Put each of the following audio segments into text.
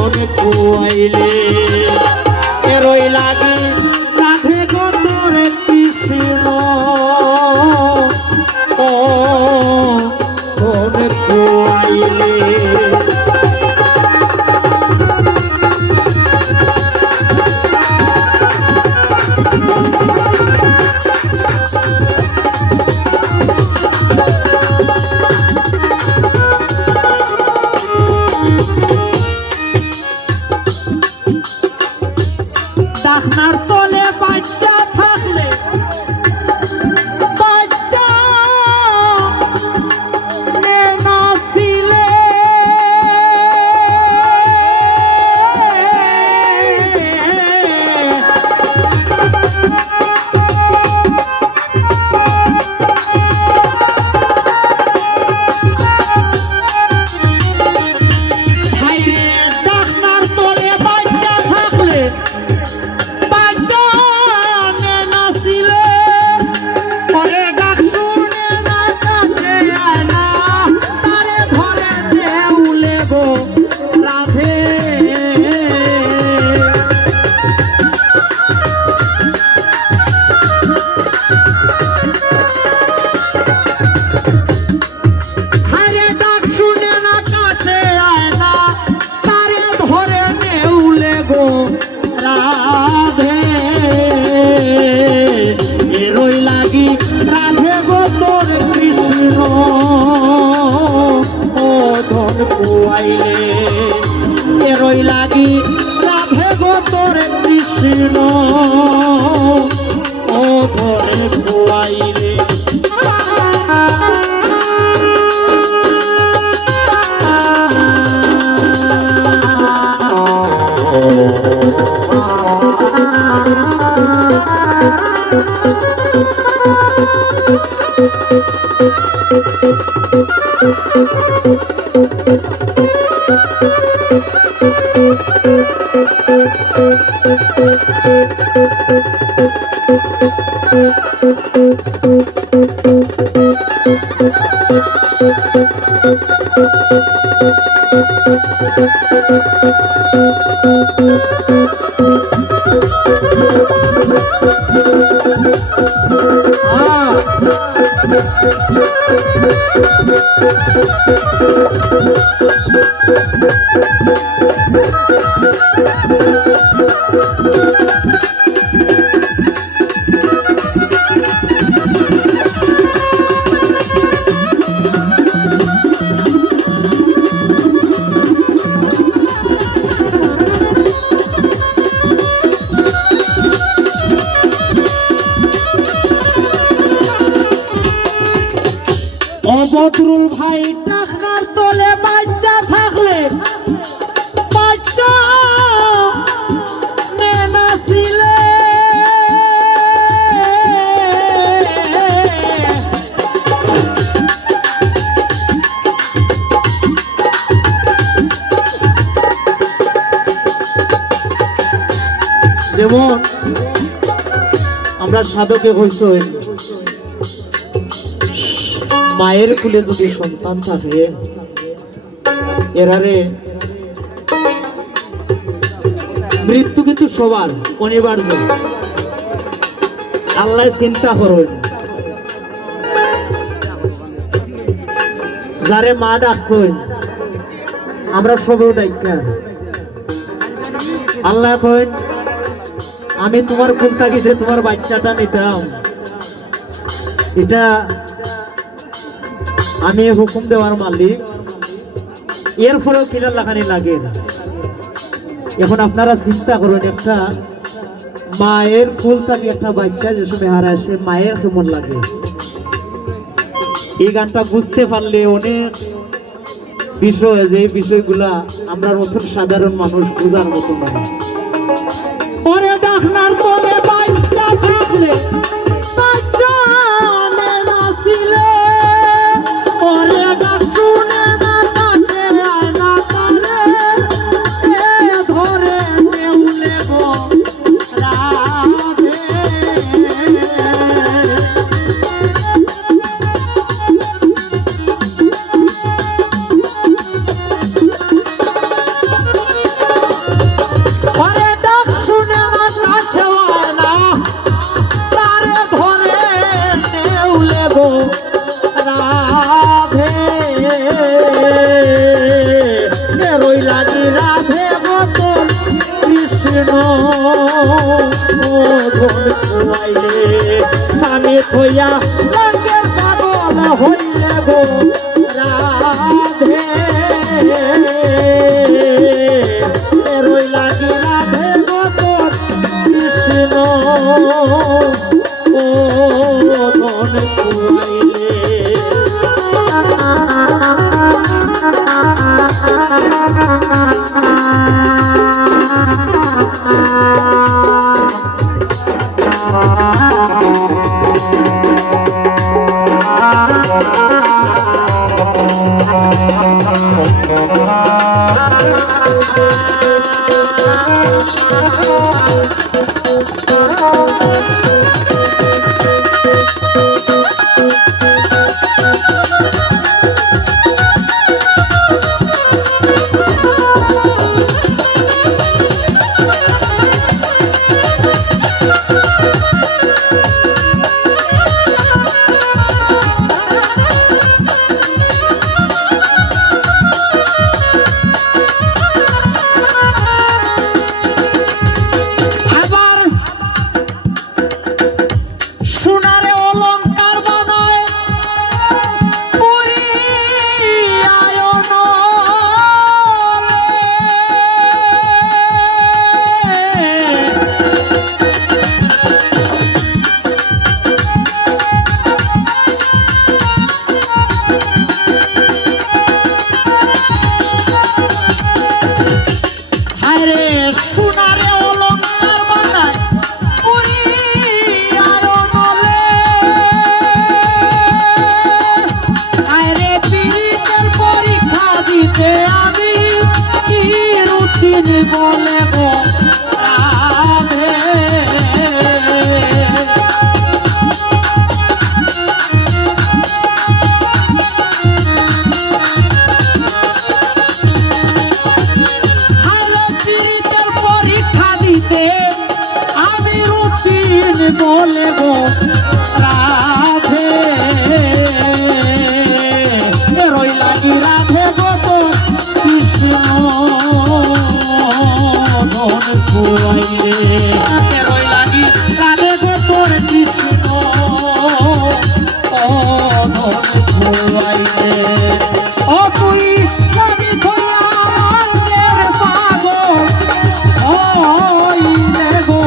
ধন কুয়াইলে এরই লাগি রাধে গো তোর কৃষ্ণ ও ধন কুয়াইলে ডাকনার তলে বাচ্চা থাকলে বাচ্চা নাছিলে ডাকনার তলে বাচ্চা থাকলে কুয়াইলে এরই লাগি রাধে গো তোর কৃষ্ণ ও ধন কুয়াইলে বদরুল ভাই টাকার তলে বাচ্চা থাকলে বাচ্চা নাছিলে যেমন আমরা সাধকে হইতে মায়ের কুলে যদি সন্তান থাকে এরারে মৃত্যু কিন্তু সবার অনিবার্য আল্লাহ চিন্তা করেন যারে মা ডাকছেন আমরা সবও ডাক্তার আল্লাহ কইন আমি তোমার কুল থাকিতে তোমার বাচ্চাটা নিতাম এটা আমি হুকুম দেওয়ার মালিক এর ফলেও কিনা লাগানি লাগে না এখন আপনারা চিন্তা করুন একটা মায়ের কুল থেকে একটা বাচ্চা যে সময় হারায় সে মায়ের কেমন লাগে এই গানটা বুঝতে পারলে অনেক বিষয় যে বিষয়গুলা আমরা মতন সাধারণ মানুষ বোঝার মতো নয় পরে ডাকনার তলে বাচ্চা থাকলে বাচ্চা নাছিলে ওরে ডাক শুনে না কাছে না পারে এ ধরে নেউলে গো রাধে খুয়াইলে স্বামী থইয়া রঙের পাগল হইলে গো রাধে রই লাগি রাধে গো তোর কৃষ্ণ ও ধন খুয়াইলে বলে গো রাধে রই লাগি রাধে গো তো কৃষ্ণ ধন খুয়াইলে রই লাগি রাধে গো তোর কৃষ্ণ ও ধন খুয়াইলে ও তুই স্বামী খোলা মন্দের পাগল হইলে গো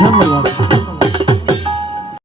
ধন্যবাদ।